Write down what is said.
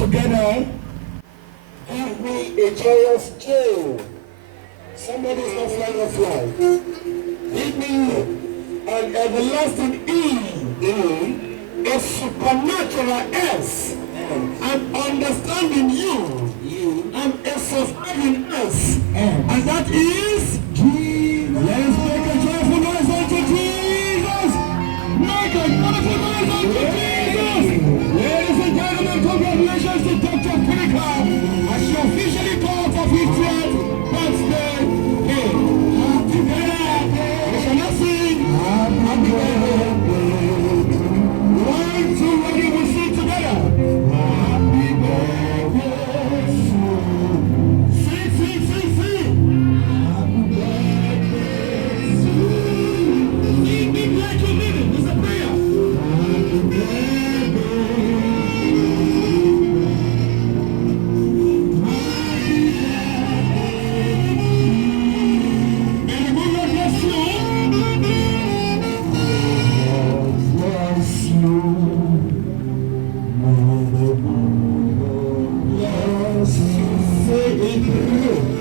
together. Give me a joyous J. Somebody's not flying a flag. Give me an everlasting E. A supernatural S. And understanding you. And a sustaining S. And that is Jesus. Let's make a joyful noise unto Jesus. Make a joyful noise unto Jesus. Ladies and gentlemen, congratulations to Dr. Pinnacle as she officially called for 50th birthday. Happy birthday. We shall not sing. Happy birthday. 1, 2, ready, we sing together. Happy birthday. Sing, sing, sing, sing. Happy birthday. Sing big like you mean it. It's a prayer. Happy birthday. May the good Lord bless you. Bless you. Say it.